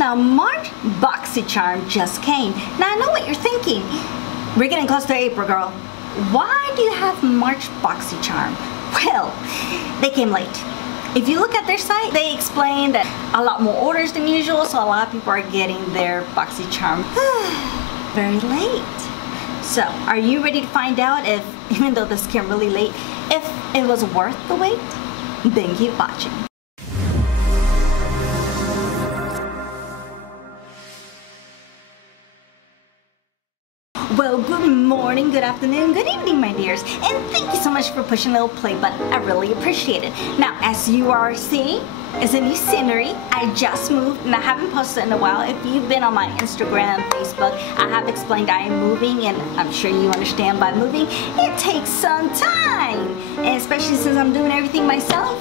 Now March BoxyCharm just came. Now I know what you're thinking. We're getting close to April, girl. Why do you have March BoxyCharm? Well, they came late. If you look at their site, they explain that a lot more orders than usual, so a lot of people are getting their BoxyCharm very late. So, are you ready to find out if, even though this came really late, if it was worth the wait? Then keep watching. Well, good morning, good afternoon, good evening, my dears, and thank you so much for pushing the little play button. I really appreciate it. Now, as you are seeing, it's a new scenery. I just moved and I haven't posted in a while. If you've been on my Instagram, Facebook, I have explained I am moving, and I'm sure you understand by moving, it takes some time, and especially since I'm doing everything myself.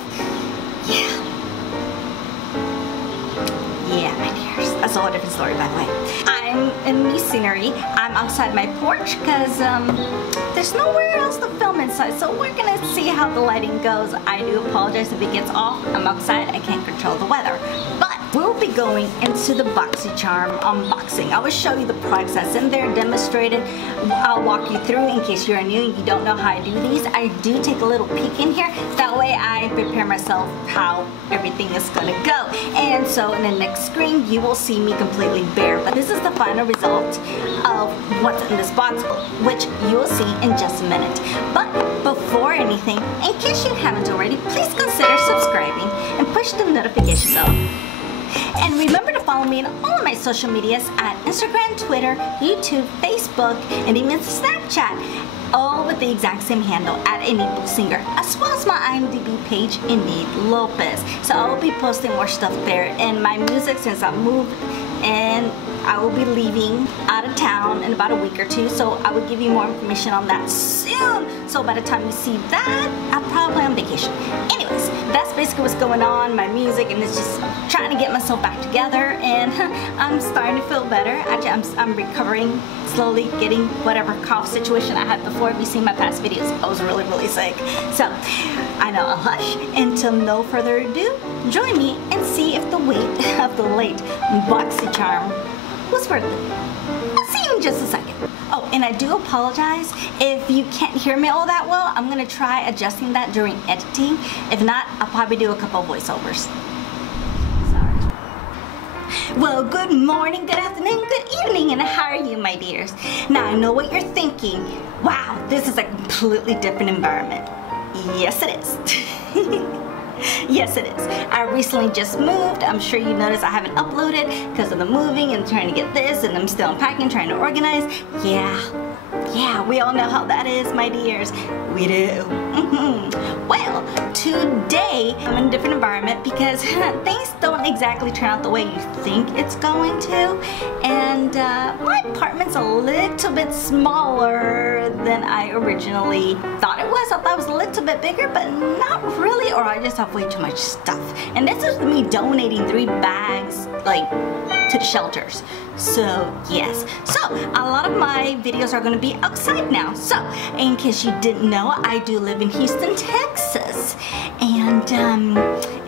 Yeah, my dears, that's a whole different story, by the way. I'm in new scenery. I'm outside my porch because there's nowhere else to film inside, so we're gonna see how the lighting goes. I do apologize if it gets off. I'm outside, I can't control the weather. But we'll be going into the BoxyCharm unboxing. I will show you the products that's in there, demonstrated. I'll walk you through in case you're new and you don't know how I do these. I do take a little peek in here. That way I prepare myself how everything is gonna go. And so in the next screen, you will see me completely bare. But this is the final result of what's in this box, which you will see in just a minute. But before anything, in case you haven't already, please consider subscribing and push the notification bell. And remember to follow me on all of my social medias at Instagram, Twitter, YouTube, Facebook, and even Snapchat. All with the exact same handle at Enidbluesinger, as well as my IMDb page, Enid So I will be posting more stuff there. And my music, since I moved and I will be leaving out of town in about a week or two, so I will give you more information on that soon. So by the time you see that, I'm probably on vacation. Anyways, that's basically what's going on, my music, and it's just trying to get myself back together, and I'm starting to feel better. Actually, I'm recovering, slowly getting whatever cough situation I had before. If you've seen my past videos, I was really sick. So I know I'll hush. Until no further ado, join me and see if the wait of the late BoxyCharm was worth it. I'll see you in just a second. Oh, and I do apologize if you can't hear me all that well. I'm gonna try adjusting that during editing. If not, I'll probably do a couple of voiceovers. Sorry. Well, good morning, good afternoon, good evening, and how are you, my dears? Now, I know what you're thinking. Wow, this is a completely different environment. Yes, it is. Yes, it is. I recently just moved. I'm sure you noticed I haven't uploaded because of the moving and trying to get this, and I'm still unpacking, trying to organize. Yeah, we all know how that is, my dears. We do. Well, today I'm in a different environment because things don't exactly turn out the way you think it's going to, and my apartment's a little bit smaller than I originally thought it was. I thought it was a little bit bigger, but not really, or I just have way too much stuff. And this is me donating 3 bags, like, to the shelters. So yes, so a lot of my videos are going to be outside now. So in case you didn't know, I do live in Houston, Texas, and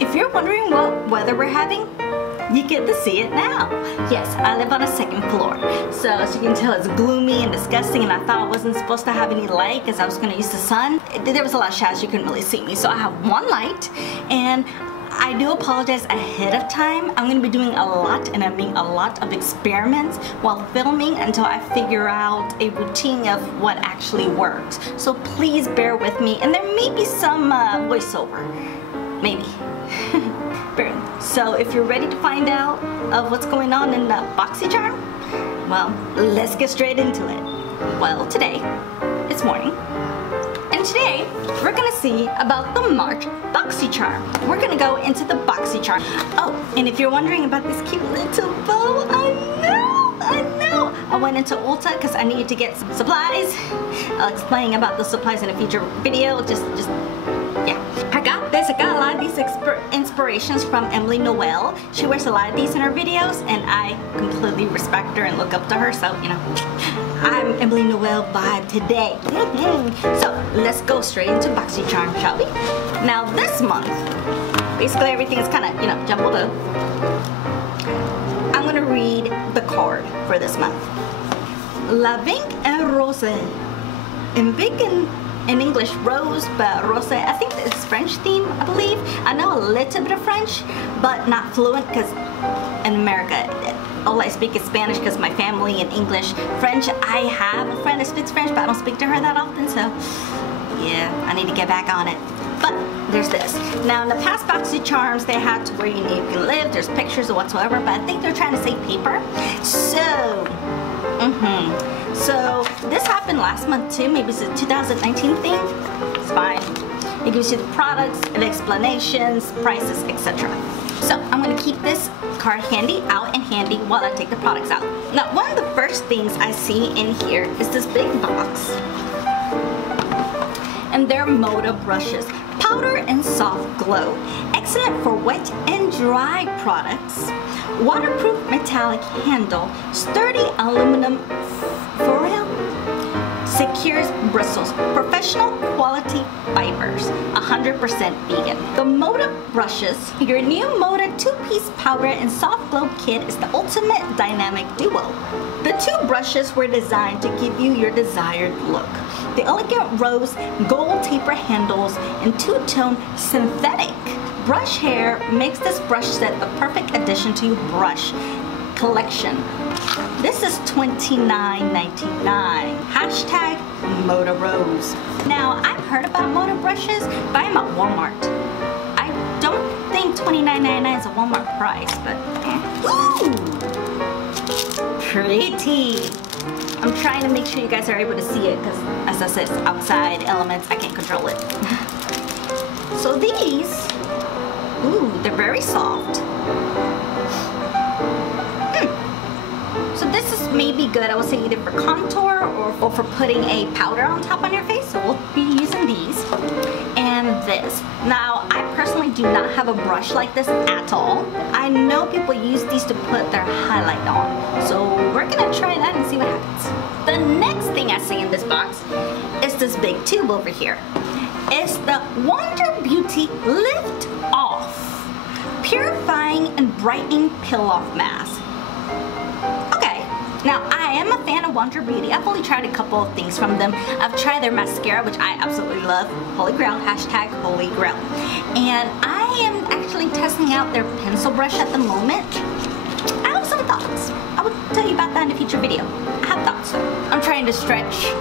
if you're wondering what weather we're having, you get to see it now. Yes, I live on a 2nd floor, so as you can tell, it's gloomy and disgusting, and I thought I wasn't supposed to have any light because I was going to use the sun. There was a lot of shadows, you couldn't really see me, so I have 1 light, and I do apologize ahead of time. I'm going to be doing a lot, and I'm doing a lot of experiments while filming until I figure out a routine of what actually works. So please bear with me, and there may be some voiceover, maybe. So if you're ready to find out of what's going on in the BoxyCharm, well, let's get straight into it. Well, today, it's morning. And today, we're gonna see about the March BoxyCharm. We're gonna go into the BoxyCharm. Oh, and if you're wondering about this cute little bow, I know. I went into Ulta because I needed to get some supplies. I'll explain about the supplies in a future video. Yeah. I got a lot of these inspirations from Emily Noel. She wears a lot of these in her videos, and I completely respect her and look up to her, so, you know, I'm Emily Noel vibe today. So let's go straight into BoxyCharm, shall we? Now this month, basically everything is kind of, you know, jumbled up. I'm card for this month. Loving and Rose. In big in English, rose, but rose, I think it's French theme, I believe. I know a little bit of French, but not fluent, because in America, all I speak is Spanish because my family in English. French, I have a friend that speaks French, but I don't speak to her that often, so yeah, I need to get back on it. But there's this. Now in the past BoxyCharms, they had to where you can live, there's pictures or whatsoever, but I think they're trying to save paper. So this happened last month too, maybe it's a 2019 thing. It's fine. It gives you the products and explanations, prices, etc. So I'm going to keep this card out and handy while I take the products out. Now one of the first things I see in here is this big box. And they're MODA brushes. Powder and soft glow. Excellent for wet and dry products. Waterproof metallic handle. Sturdy aluminum foil. Secures bristles. Professional quality fibers. 100% vegan. The MODA brushes. Your new MODA 2-piece powder and soft glow kit is the ultimate dynamic duo. The two brushes were designed to give you your desired look. The elegant rose gold taper handles and two-tone synthetic brush hair makes this brush set the perfect addition to your brush collection. This is $29.99. Hashtag MODAROSE. Now, I've heard about MODA brushes, but I'm at Walmart. I don't think $29.99 is a Walmart price, but ooh, pretty. I'm trying to make sure you guys are able to see it because, as I said, it's outside elements. I can't control it. So these, ooh, they're very soft. So this is maybe good, I would say, either for contour or for putting a powder on top on your face. So we'll be using these. And this. Now, I personally do not have a brush like this at all. I know people use these to put their highlight on. So we're gonna try that and see what happens. The next thing I see in this box is this big tube over here. It's the Wonder Beauty Lift Off Purifying and Brightening Peel-Off Mask. Now, I am a fan of Wonder Beauty. I've only tried a couple of things from them. I've tried their mascara, which I absolutely love. Holy Grail, hashtag Holy Grail. And I am actually testing out their pencil brush at the moment. I have some thoughts. I will tell you about that in a future video. I have thoughts. I'm trying to stretch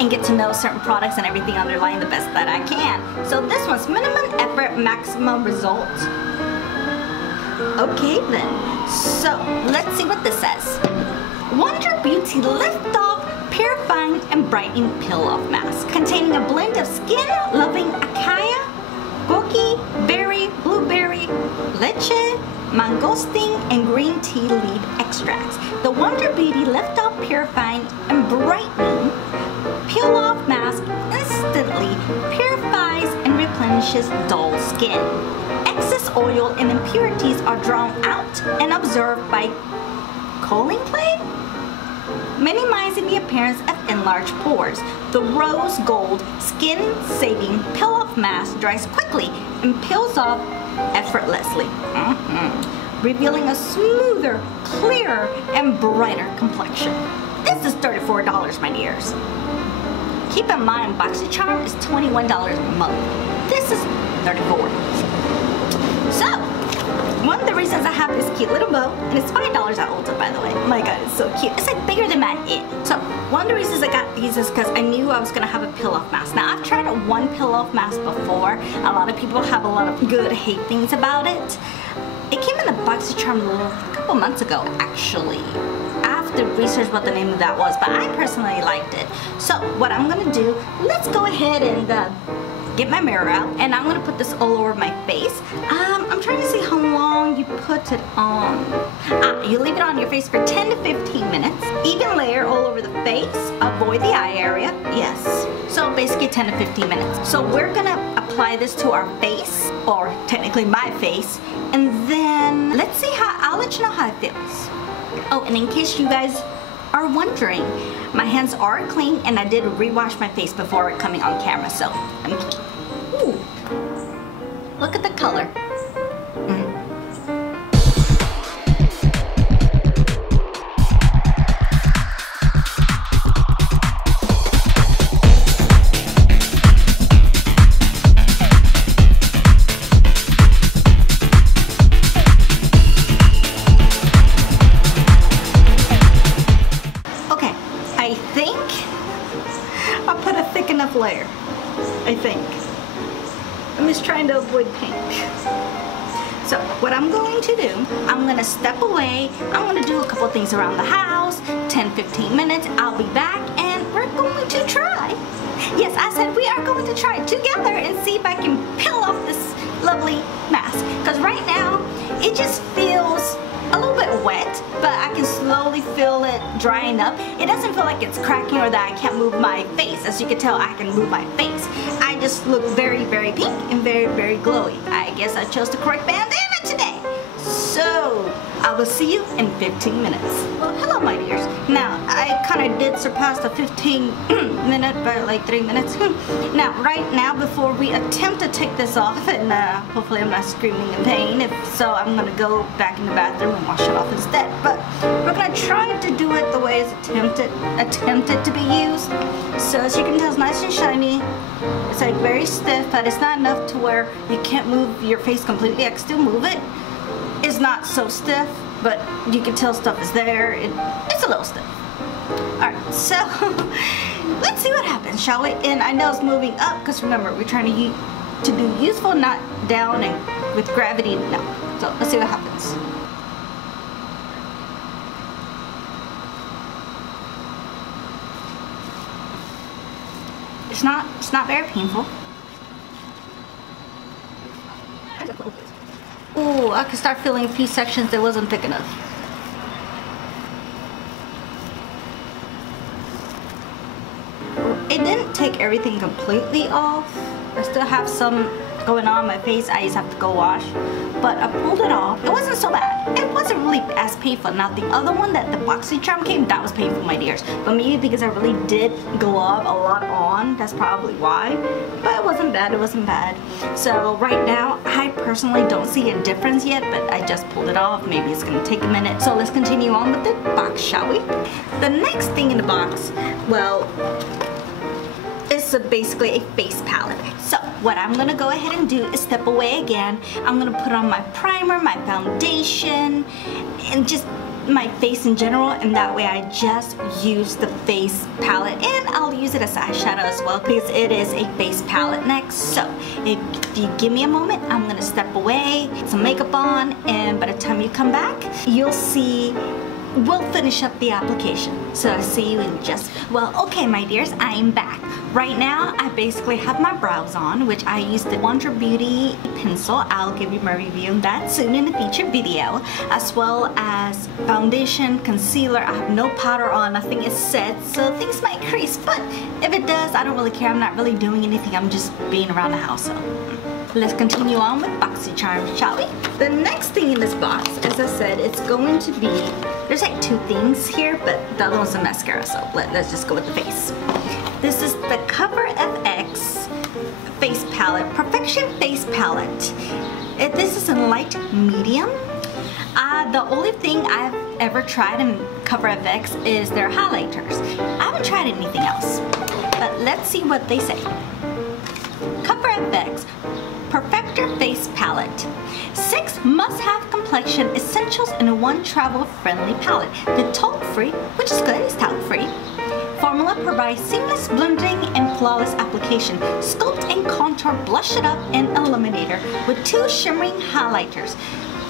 and get to know certain products and everything underlying the best that I can. So this one's minimum effort, maximum result. Okay then. So, let's see what this says. Wonder Beauty Lift Off Purifying and Brightening Peel-Off Mask, containing a blend of skin-loving acai, goji, berry, blueberry, leche, mangosteen, and green tea leaf extracts. The Wonder Beauty Lift Off Purifying and Brightening Peel-Off Mask instantly purifies and replenishes dull skin. Excess oil and impurities are drawn out and absorbed by cooling plate, minimizing the appearance of enlarged pores. The rose gold skin-saving peel-off mask dries quickly and peels off effortlessly, revealing a smoother, clearer, and brighter complexion. This is $34, my dears. Keep in mind, BoxyCharm is $21 a month. This is $34. So, one of the reasons I have this cute little bow, and it's $5 at Ulta, by the way. Oh my god, it's so cute. It's like bigger than my it. So, one of the reasons I got these is because I knew I was going to have a peel-off mask. Now, I've tried one peel-off mask before. A lot of people have a lot of good hate things about it. It came in the BoxyCharm a couple months ago, actually. I have to research what the name of that was, but I personally liked it. So, what I'm going to do, let's go ahead and get my mirror out, and I'm going to put this all over my face. I'm trying to see how long you put it on. You leave it on your face for 10 to 15 minutes. Even layer all over the face. Avoid the eye area. Yes. So basically 10 to 15 minutes. So we're going to apply this to our face, or technically my face, and then let's see how, I'll let you know how it feels. Oh, and in case you guys are wondering, my hands are clean and I did rewash my face before coming on camera, so I'm clean. Ooh. Look at the color. 。 . 。 . 。 . 。 . 。 . 。 . 。 . 。 . 。 . 。 . 。 . . 。 . 。 . 。 . 。 . 。 。 . 。 . 。 . 。 . 。 . 。 . 。 . 。 . 。 . 。 . 。 . 。 Look at the color. do, I'm gonna step away. I'm gonna do a couple things around the house, 10-15 minutes. I'll be back and we're going to try. Yes, I said we are going to try it together and see if I can peel off this lovely mask. Because right now, it just feels a little bit wet, but I can slowly feel it drying up. It doesn't feel like it's cracking or that I can't move my face. As you can tell, I can move my face. I just look very, very pink and very, very glowy. I guess I chose the correct bandana today. So, I will see you in 15 minutes. Well, hello my dears. Now, I kind of did surpass the 15 minute by like 3 minutes. Now, right now, before we attempt to take this off, and hopefully I'm not screaming in pain. If so, I'm gonna go back in the bathroom and wash it off instead. But we're gonna try to do it the way it's attempted to be used. So as you can tell, it's nice and shiny. It's like very stiff, but it's not enough to where you can't move your face completely. I can still move it. It's not so stiff, but you can tell stuff is there. It's a little stiff. Alright, so let's see what happens, shall we? And I know it's moving up because remember, we're trying to do useful, not down, and with gravity, no. So let's see what happens. It's not very painful. Ooh, I can start feeling a few sections that wasn't thick enough. It didn't take everything completely off. I still have some going on my face. I just have to go wash. But I pulled it off. It wasn't so bad. It wasn't really as painful. Now the other one that the BoxyCharm came, that was painful, my dears. But maybe because I really did glove a lot on, that's probably why. But it wasn't bad, it wasn't bad. So right now, I personally don't see a difference yet, but I just pulled it off. Maybe it's gonna take a minute. So let's continue on with the box, shall we? The next thing in the box, well, it's basically a face palette. So what I'm gonna go ahead and do is step away again. I'm gonna put on my primer, my foundation, and just my face in general, and that way I just use the face palette, and I'll use it as eyeshadow as well because it is a face palette next. So if you give me a moment, I'm gonna step away, put some makeup on, and by the time you come back, you'll see we'll finish up the application. So I'll see you in just, well, okay my dears, I am back. Right now, I basically have my brows on, which I use the Wonder Beauty pencil. I'll give you my review on that soon in the featured video, as well as foundation, concealer. I have no powder on, nothing is set, so things might crease, but if it does, I don't really care. I'm not really doing anything, I'm just being around the house, so. Let's continue on with BoxyCharm, shall we? The next thing in this box, as I said, it's going to be, there's like two things here, but the other one's a mascara, so let's just go with the face. This is the COVERFX Face Palette, Perfection Face Palette. This is in light medium. The only thing I've ever tried in COVERFX is their highlighters. I haven't tried anything else, but let's see what they say. COVERFX Perfector Face Palette. 6 must-have complexion essentials in a one travel-friendly palette. The talc-free, which is good, it's talc-free. Formula provides seamless blending and flawless application. Sculpt and contour, blush it up, and illuminator with 2 shimmering highlighters.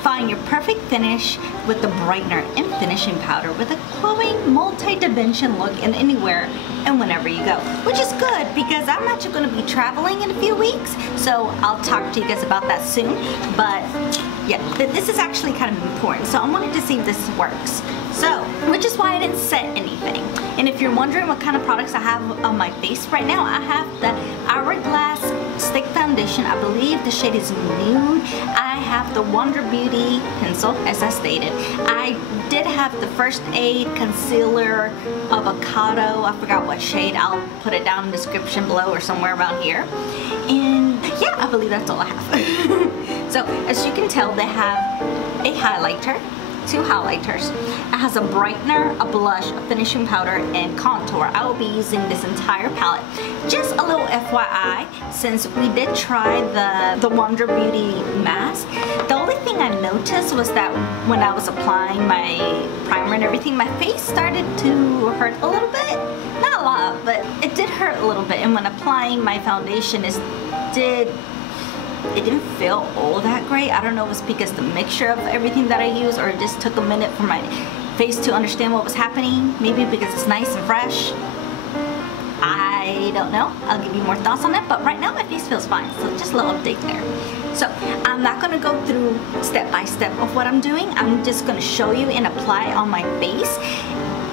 Find your perfect finish with the brightener and finishing powder with a glowing multi-dimension look in anywhere and whenever you go. Which is good because I'm actually going to be traveling in a few weeks, so I'll talk to you guys about that soon. But yeah, this is actually kind of important, so I wanted to see if this works. So, which is why I didn't set anything. And if you're wondering what kind of products I have on my face right now, I have the Hourglass Stick Foundation. I believe the shade is Nude. I have the Wonder Beauty pencil, as I stated. I did have the First Aid Concealer Avocado. I forgot what shade. I'll put it down in the description below or somewhere around here. And yeah, I believe that's all I have. So, as you can tell, they have a highlighter. 2 highlighters. It has a brightener, a blush, a finishing powder, and contour. I will be using this entire palette. Just a little FYI, since we did try the Wonder Beauty mask, the only thing I noticed was that when I was applying my primer and everything, my face started to hurt a little bit. Not a lot, but it did hurt a little bit. And when applying my foundation, it did it didn't feel all that great. I don't know if it's because the mixture of everything that I use, or it just took a minute for my face to understand what was happening. Maybe because it's nice and fresh. I don't know. I'll give you more thoughts on it, but right now my face feels fine. So just a little update there. So I'm not gonna go through step by step of what I'm doing. I'm just gonna show you and apply on my face,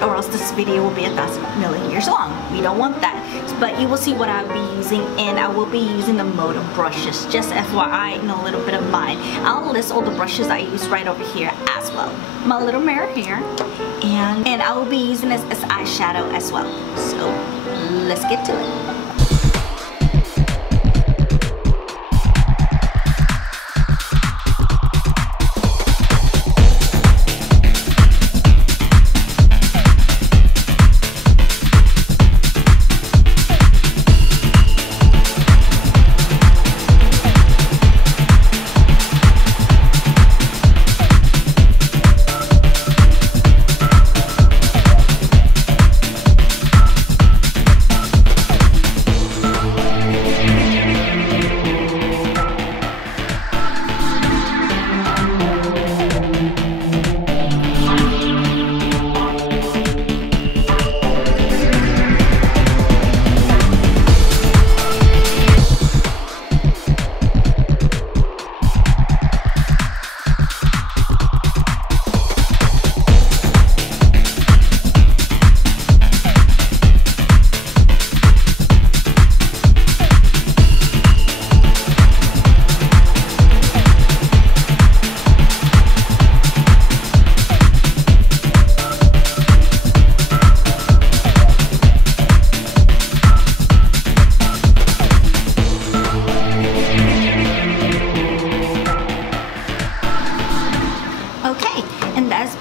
or else this video will be 1,000,000,000 years long. We don't want that. But you will see what I'll be using, and I will be using the MODA brushes. Just FYI, and a little bit of mine. I'll list all the brushes I use right over here as well. My little mirror here, and I will be using this as eyeshadow as well. So let's get to it.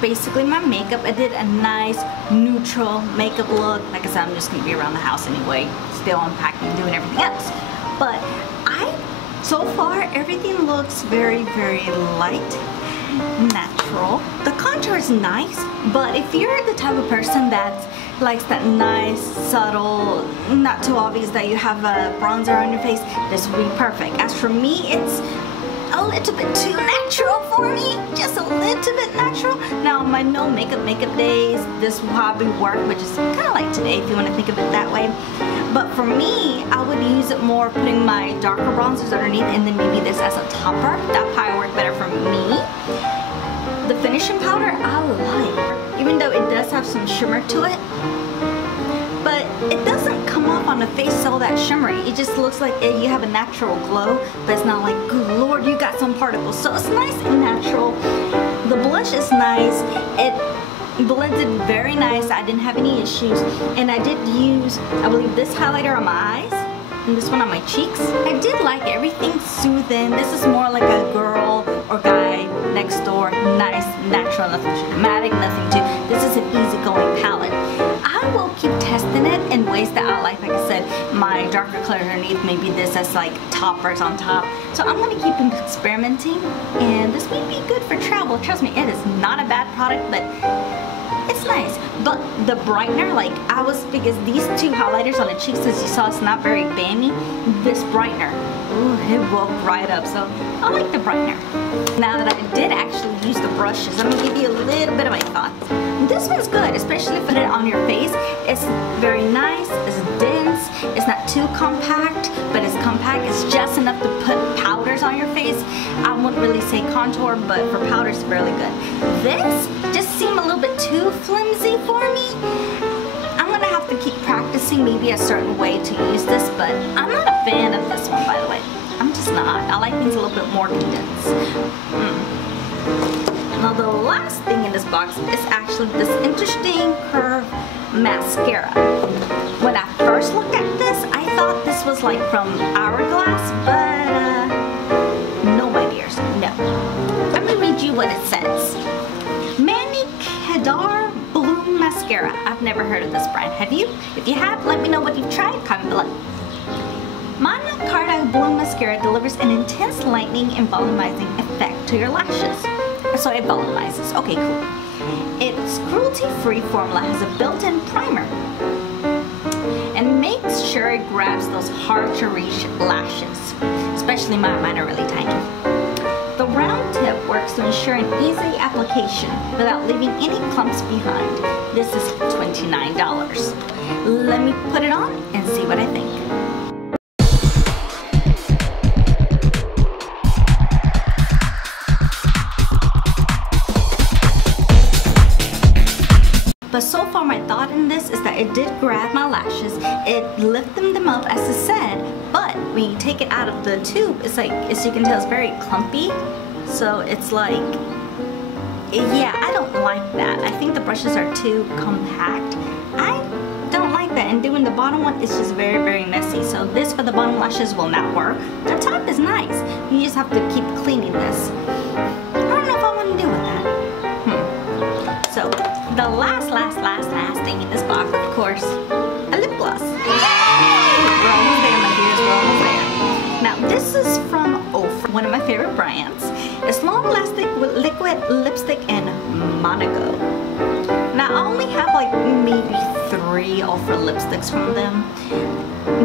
Basically my makeup. I did a nice neutral makeup look. Like I said, I'm just gonna be around the house anyway, still unpacking and doing everything else. But so far everything looks very, very light, natural. The contour is nice, but if you're the type of person that likes that nice, subtle, not too obvious that you have a bronzer on your face, this would be perfect. As for me, it's a little bit too natural for me, just a little bit natural. Now my no makeup days, this will probably work, which is kind of like today if you want to think of it that way. But for me, I would use it more putting my darker bronzers underneath and then maybe this as a topper. That probably work better for me. The finishing powder I like, even though it does have some shimmer to it, but it doesn't come off on the face all that shimmery. It just looks like you have a natural glow, but it's not like, good lord, you got some particles. So it's nice and natural. The blush is nice. It blended very nice. I didn't have any issues. And I did use, I believe, this highlighter on my eyes and this one on my cheeks. I did like everything soothing. This is more like a girl or guy next door, nice, natural, nothing too dramatic, nothing too, this is an easygoing palette. I will keep testing it in ways that I like I said, my darker color underneath, maybe this as like toppers on top. So I'm gonna keep experimenting, and this may be good for travel. Trust me, it is not a bad product, but it's nice. But the brightener, like because these two highlighters on the cheeks, as you saw, it's not very bangy. This brightener, ooh, it woke right up. So I like the brightener. Now that I did actually use the brushes, I'm gonna give you a little bit of my thoughts. This one's good, especially if you put it on your face. It's very nice, it's dense, it's not too compact, but it's compact. It's just enough to put powders on your face. I wouldn't really say contour, but for powders, it's fairly good. This just seemed a little bit too flimsy for me. I'm gonna have to keep practicing maybe a certain way to use this, but I'm not a fan of this one, by the way. I'm just not. I like things a little bit more condensed. Now the last thing in this box is actually this interesting curve mascara. When I first looked at this, I thought this was like from Hourglass, but no, my dears, no. Let me read you what it says. MANNAKADARROSE Bloom Mascara. I've never heard of this brand. Have you? If you have, let me know what you've tried. Comment below. MANNAKADARROSE Bloom Mascara delivers an intense lightening and volumizing effect to your lashes. So it volumizes. Okay, cool. Its cruelty-free formula has a built-in primer and makes sure it grabs those hard-to-reach lashes. especially mine are really tiny. The round tip works to ensure an easy application without leaving any clumps behind. This is $29. Let me put it on and see what I think. But so far my thought in this is that it did grab my lashes, it lifted them up as it said, but when you take it out of the tube, it's like, as you can tell, it's very clumpy. So it's like, yeah, I don't like that. I think the brushes are too compact. I don't like that, and doing the bottom one is just very, very messy. So this for the bottom lashes will not work. The top is nice. You just have to keep cleaning this. I don't know if I want to deal with that. So the last thing in this box, of course, a lip gloss. Yay! We're almost there, my dears, we're almost there. Now this is from OFRA, one of my favorite brands. It's long-lasting with liquid lipstick in Monaco. Now I only have like maybe 3 OFRA lipsticks from them.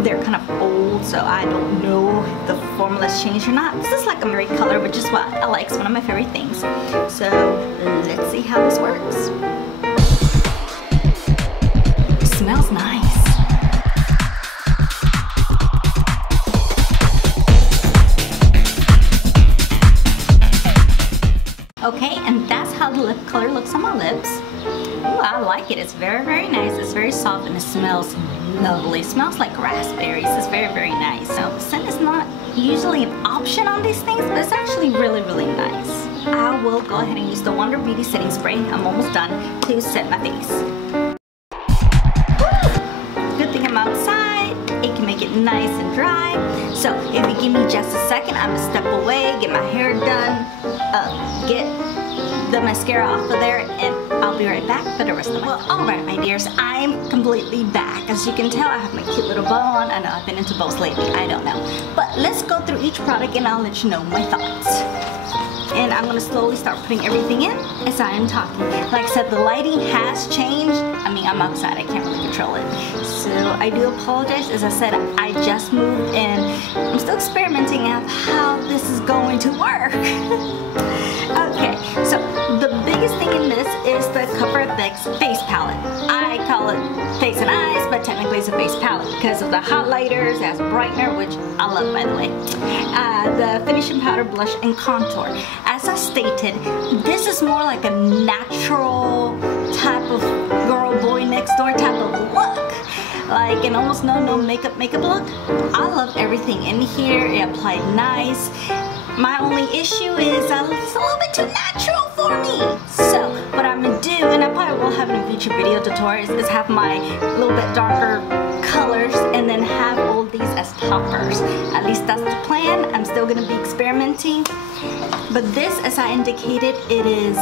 They're kind of old, so I don't know if the formula's changed or not. This is like a berry color, which is what I like. It's one of my favorite things. So let's see how this works. It smells nice. Okay, and that's how the lip color looks on my lips. Ooh, I like it. It's very, very nice. It's very soft and it smells lovely. It smells like raspberries. It's very, very nice. So scent is not usually an option on these things, but it's actually really, really nice. I will go ahead and use the Wonder Beauty setting spray. I'm almost done to set my face. Woo! Good thing I'm outside. It can make it nice and dry. So if you give me just a second, I'm gonna step away, get my hair done, get the mascara off of there, and I'll be right back for the rest of my alright my dears, I'm completely back. As you can tell, I have my cute little bow on. I know I've been into bows lately, I don't know. But let's go through each product and I'll let you know my thoughts. And I'm gonna slowly start putting everything in as I am talking. Like I said, the lighting has changed. I mean, I'm outside, I can't really control it. So I do apologize. As I said, I just moved and I'm still experimenting on how this is going to work. Okay, so the biggest thing in this is the COVERFX face palette. I call it face and eyes, but technically it's a face palette because of the highlighters, it has a brightener, which I love by the way. The finishing powder, blush, and contour. As I stated, this is more like a natural type of girl, boy next door type of look. Like an almost no makeup look. I love everything in here. It applied nice. My only issue is it's a little bit too natural for me. So what I'm gonna do, and I probably will have in a future video tutorials, is have my little bit darker colors and then have all these as toppers. At least that's the plan. I'm still gonna be experimenting. But this, as I indicated, it is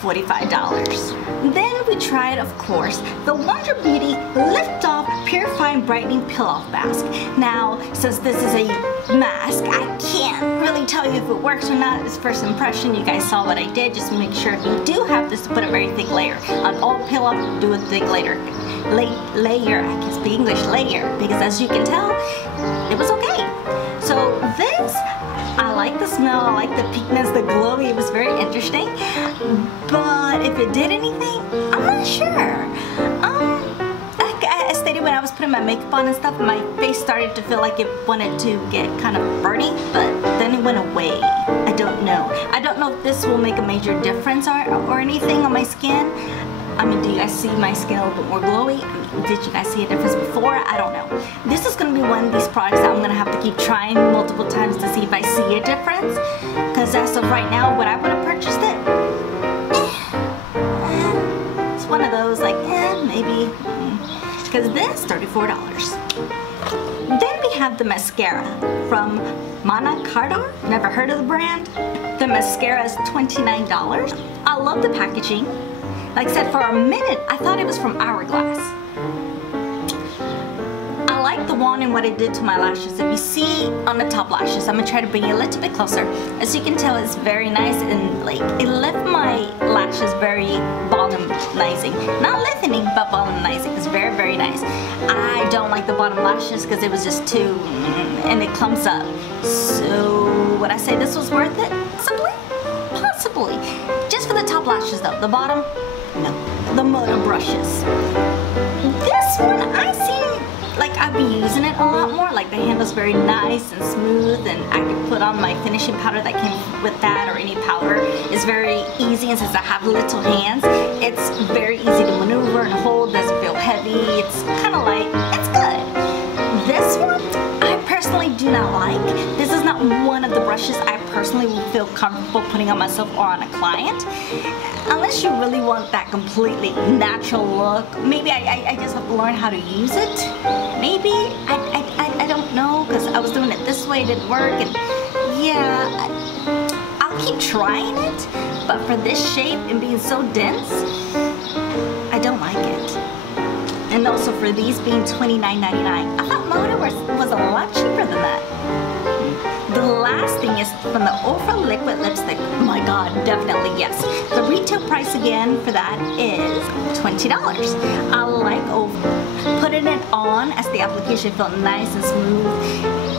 $45. Then we tried, of course, the Wonder Beauty Lift Off Purifying Brightening Peel-Off Mask. Now, since this is a mask, I can't really tell you if it works or not. It's first impression. You guys saw what I did. Just make sure if you do have this to put a very thick layer. On all peel-off, do a thick layer. Layer, I can speak English, layer. Because as you can tell, it was okay. So this, I like the smell, I like the pinkness, the glow. It was very interesting. But if it did anything, I'm not sure. Like I stated, when I was putting my makeup on and stuff, my face started to feel like it wanted to get kind of burny, but then it went away. I don't know. I don't know if this will make a major difference or anything on my skin. I mean, do you guys see my skin a little bit more glowy? I mean, did you guys see a difference before? I don't know. This is going to be one of these products that I'm going to have to keep trying multiple times to see if I see a difference. Because as of right now, would I would have purchased it? It's one of those like, maybe. Because this, $34. Then we have the mascara from MANNAKADARROSE. Never heard of the brand. The mascara is $29. I love the packaging. Like I said, for a minute, I thought it was from Hourglass. I like the wand and what it did to my lashes. If you see on the top lashes, I'm gonna try to bring it a little bit closer. As you can tell, it's very nice and like it left my lashes very volumizing. Not lengthening, but volumizing. It's very, very nice. nice. I don't like the bottom lashes because it was just too, and it clumps up. So would I say this was worth it? Possibly, possibly. Just for the top lashes though. The bottom, no. The MODA brushes. This one I seem like I'd be using it a lot more. Like the handle's very nice and smooth, and I could put on my finishing powder that came with that, or any powder. It's very easy, and since I have little hands, it's very easy to maneuver and hold. Doesn't feel heavy. It's kind of light. It's good. This one I personally do not like. This is not one of the brushes I personally would feel comfortable putting on myself or on a client. Unless you really want that completely natural look. Maybe I just have to learn how to use it. Maybe, I don't know, because I was doing it this way, it didn't work, and yeah, I'll keep trying it, but for this shape and being so dense, I don't like it. And also for these being $29.99, I thought MODA was a lot cheaper than that. The last thing is from the OFRA liquid lipstick. Oh my god, definitely yes. The retail price again for that is $20. I like OFRA. Putting it on as the application felt nice and smooth.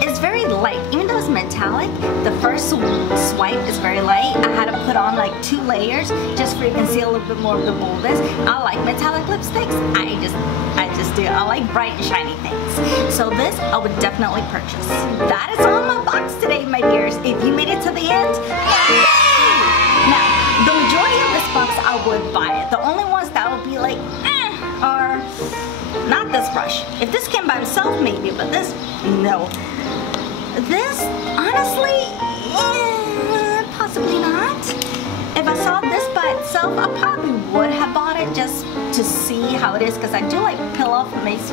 It's very light, even though it's metallic. The first swipe is very light. I had to put on like 2 layers just for you can see a little bit more of the boldness. I like metallic lipsticks. I just do. I like bright and shiny things. So this I would definitely purchase. That is all my box today, my dears. If you made it to the end, yay! Now, the majority of this box I would buy it. The only ones that would be like, are not this brush. If this came by itself, maybe, but this, no. This, honestly, possibly not. If I saw this by itself, I probably would have bought it just to see how it is, because I do like peel off face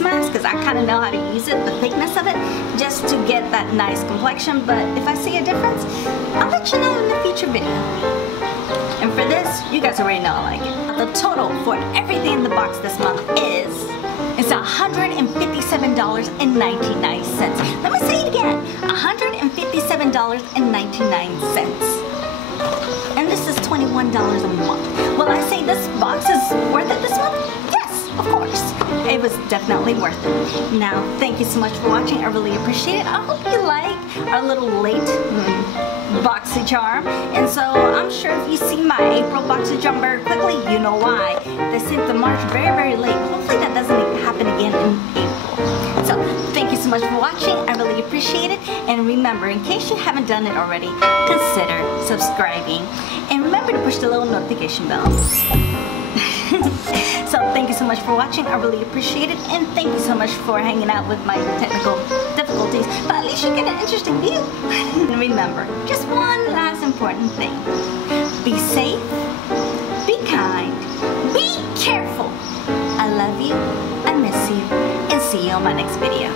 mask, because I kind of know how to use it, the thickness of it, just to get that nice complexion. But if I see a difference, I'll let you know in the future video. And for this, you guys already know I like it. The total for everything in the box this month is $157.99. Let me say it again, $157.99. And this is $21 a month. Will I say this box is worth it this month? Yes, of course. It was definitely worth it. Now, thank you so much for watching. I really appreciate it. I hope you like our little late BoxyCharm. And so I'm sure if you see my April BoxyCharm very quickly, you know why. They sent the March very, very late. Hopefully that doesn't happen again in April. So thank you so much for watching. I really appreciate it. And remember, in case you haven't done it already, consider subscribing. And remember to push the little notification bell. So thank you so much for watching. I really appreciate it. And thank you so much for hanging out with my technical difficulties. But at least you get an interesting view. And remember, just one last important thing. Be safe, be kind, be careful. I love you, I miss you, and see you on my next video.